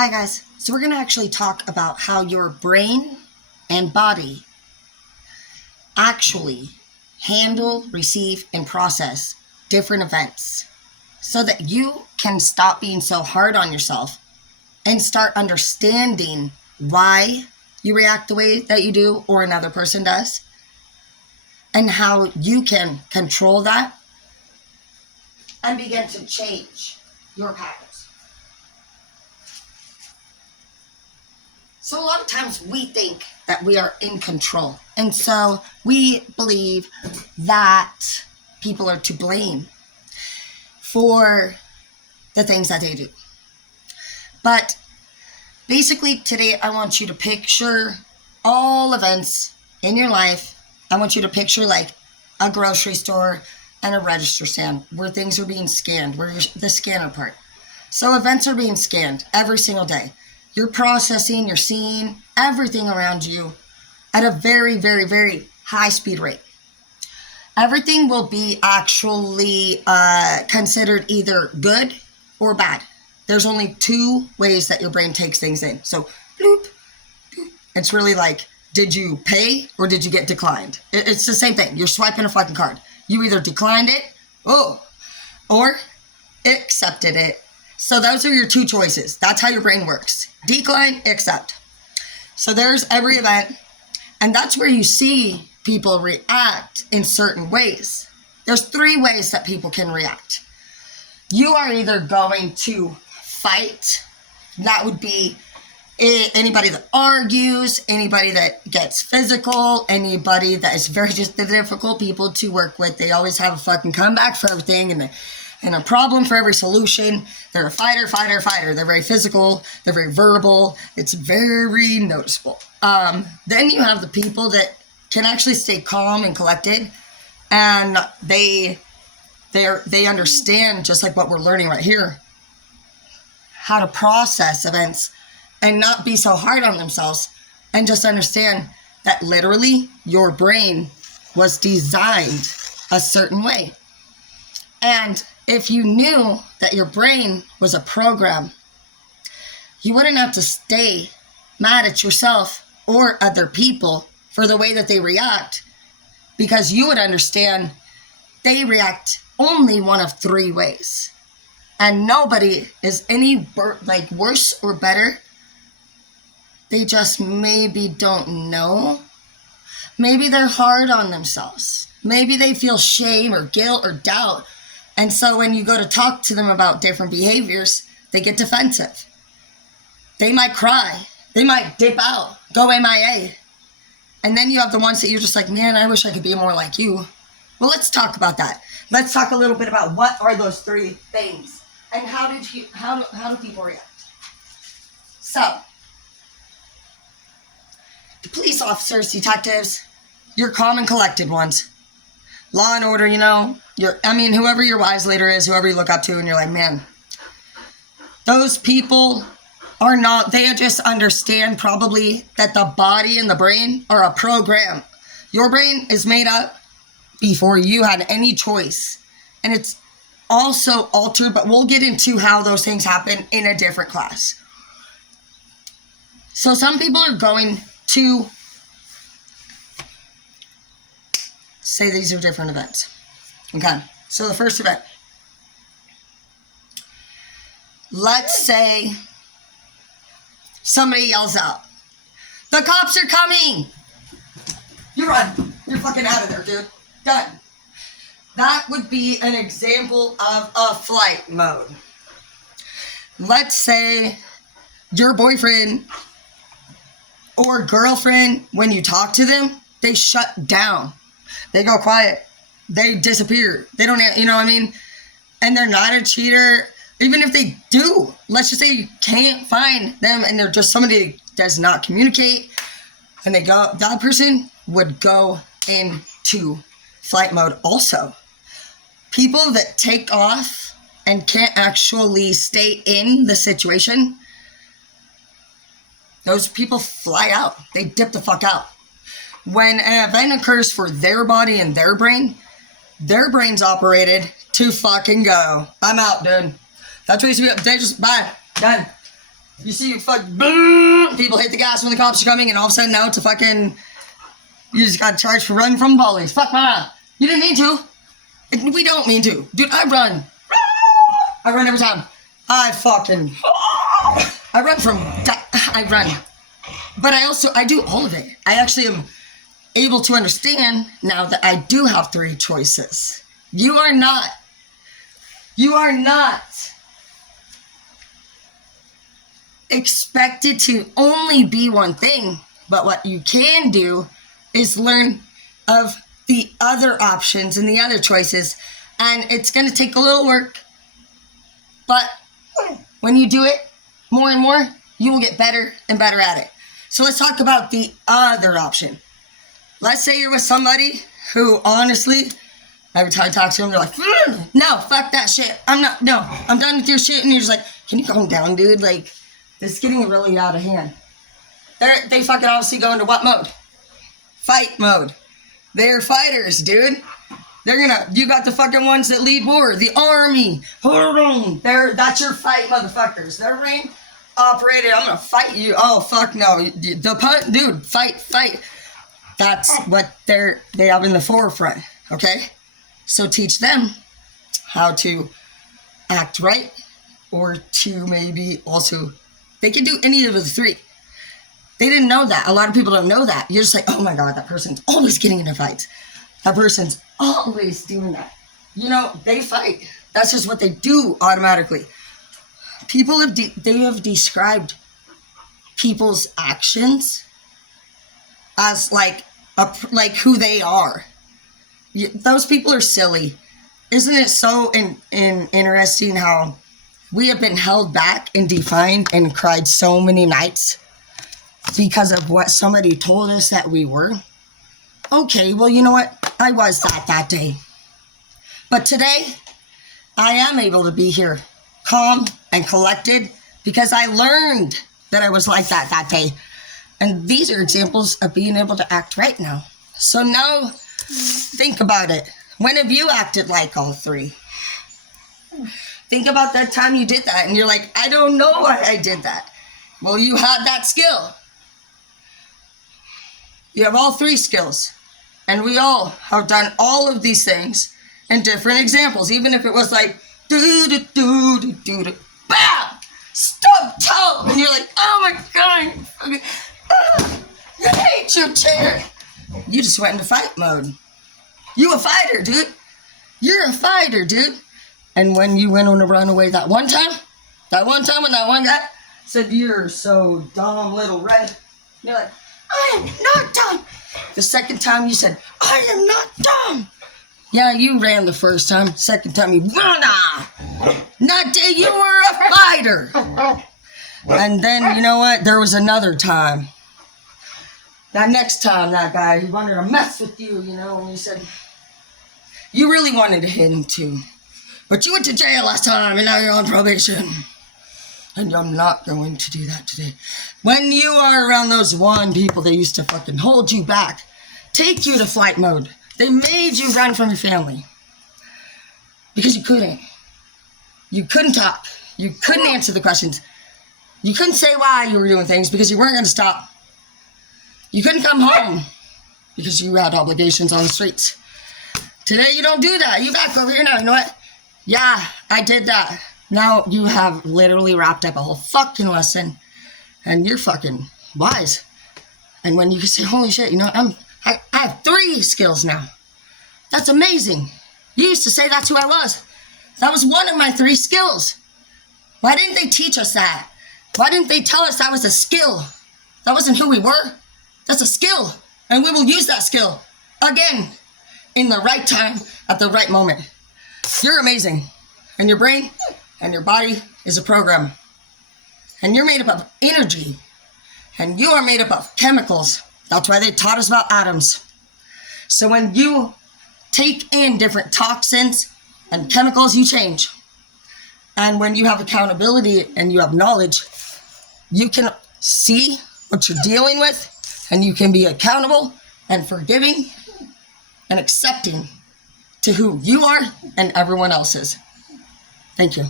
Hi guys, so we're going to actually talk about how your brain and body actually handle, receive, and process different events so that you can stop being so hard on yourself and start understanding why you react the way that you do or another person does, and how you can control that and begin to change your patterns. So a lot of times we think that we are in control. And so we believe that people are to blame for the things that they do. But basically today I want you to picture all events in your life. I want you to picture like a grocery store and a register stand where things are being scanned, where you're the scanner part. So events are being scanned every single day. You're processing, you're seeing everything around you at a very, very, very high speed rate. Everything will be actually considered either good or bad. There's only two ways that your brain takes things in. So, bloop, bloop. It's really like, did you pay or did you get declined? It's the same thing. You're swiping a fucking card. You either declined it, or accepted it. So those are your two choices. That's how your brain works. Decline, accept. So there's every event. And that's where you see people react in certain ways. There's three ways that people can react. You are either going to fight. That would be anybody that argues, anybody that gets physical, anybody that is very just difficult people to work with. They always have a fucking comeback for everything and a problem for every solution. They're a fighter. They're very physical. They're very verbal. It's very noticeable. Then you have the people that can actually stay calm and collected, and they understand, just like what we're learning right here, how to process events and not be so hard on themselves, and just understand that literally your brain was designed a certain way. And if you knew that your brain was a program, you wouldn't have to stay mad at yourself or other people for the way that they react, because you would understand they react only one of three ways. And nobody is any worse or better. They just maybe don't know. Maybe they're hard on themselves. Maybe they feel shame or guilt or doubt. And so when you go to talk to them about different behaviors, they get defensive. They might cry. They might dip out, go MIA. And then you have the ones that you're just like, man, I wish I could be more like you. Well, let's talk about that. Let's talk a little bit about what are those three things and how do people react. So, the police officers, detectives, you're calm and collected ones. Law and order, whoever your wise leader is, whoever you look up to, and you're like, man, those people are not, they just understand probably that the body and the brain are a program. Your brain is made up before you had any choice. And it's also altered, but we'll get into how those things happen in a different class. So some people are going to say these are different events. Okay, so the first event. Let's say somebody yells out, "The cops are coming!" You run. You're fucking out of there, dude. Done. That would be an example of a flight mode. Let's say your boyfriend or girlfriend, when you talk to them, they shut down. They go quiet. They disappear. They don't, and they're not a cheater. Even if they do, let's just say you can't find them and they're just somebody that does not communicate, and that person would go into flight mode also. People that take off and can't actually stay in the situation, those people fly out. They dip the fuck out. When an event occurs for their body and their brain's operated to fucking go. I'm out, dude. That's what you used to be. They just, bye. Done. You see boom, people hit the gas when the cops are coming, and all of a sudden now it's a fucking, you just got charged for running from bullies. Fuck my, you didn't mean to. We don't mean to. Dude, I run. I run every time. I run. But I do all of it. I actually am able to understand now that I do have 3 choices. You are not expected to only be one thing, but what you can do is learn of the other options and the other choices, and it's going to take a little work, but when you do it more and more, you will get better and better at it. So let's talk about the other option. Let's say you're with somebody who, honestly, every time I talk to them, they're like, no, fuck that shit. I'm done with your shit. And you're just like, can you calm down, dude? Like, this is getting really out of hand. They fucking obviously go into what mode? Fight mode. They're fighters, dude. You got the fucking ones that lead war, the army. That's your fight motherfuckers. They're brain operated. I'm gonna fight you. Oh, fuck no. Dude, fight. That's what they have in the forefront, okay? So teach them how to act right, or to maybe also, they can do any of the 3. They didn't know that. A lot of people don't know that. You're just like, oh my God, that person's always getting into fights. That person's always doing that. You know, they fight. That's just what they do automatically. People have described people's actions as like who they are. Those people are silly. Isn't it so interesting how we have been held back and defined and cried so many nights because of what somebody told us that we were? Okay, well, you know what? I was that day. But today, I am able to be here, calm and collected, because I learned that I was like that day. And these are examples of being able to act right now. So now, think about it. When have you acted like all 3? Think about that time you did that, and you're like, I don't know why I did that. Well, you had that skill. You have all 3 skills. And we all have done all of these things in different examples. Even if it was like, bam! Stub toe! And you're like, oh my God, I hate your chair. You just went into fight mode. You a fighter, dude. You're a fighter, dude. And when you went on a runaway that one time when that one guy said, you're so dumb, little red, you're like, I am not dumb. The second time you said, I am not dumb. Yeah, you ran the first time. Second time you, not day, you were a fighter. And then, you know what? There was another time. That next time, that guy, he wanted to mess with you, you know, and you said, you really wanted to hit him too. But you went to jail last time, and now you're on probation. And I'm not going to do that today. When you are around those one people that used to fucking hold you back, take you to flight mode. They made you run from your family. Because you couldn't. You couldn't talk. You couldn't answer the questions. You couldn't say why you were doing things because you weren't going to stop. You couldn't come home because you had obligations on the streets. Today you don't do that. You back over here now. You know what? Yeah, I did that. Now you have literally wrapped up a whole fucking lesson, and you're fucking wise. And when you can say, holy shit, you know, I have 3 skills now. That's amazing. You used to say that's who I was. That was one of my 3 skills. Why didn't they teach us that? Why didn't they tell us that was a skill? That wasn't who we were. That's a skill. And we will use that skill again in the right time at the right moment. You're amazing. And your brain and your body is a program. And you're made up of energy. And you are made up of chemicals. That's why they taught us about atoms. So when you take in different toxins and chemicals, you change. And when you have accountability and you have knowledge, you can see what you're dealing with, and you can be accountable and forgiving and accepting to who you are and everyone else is. Thank you.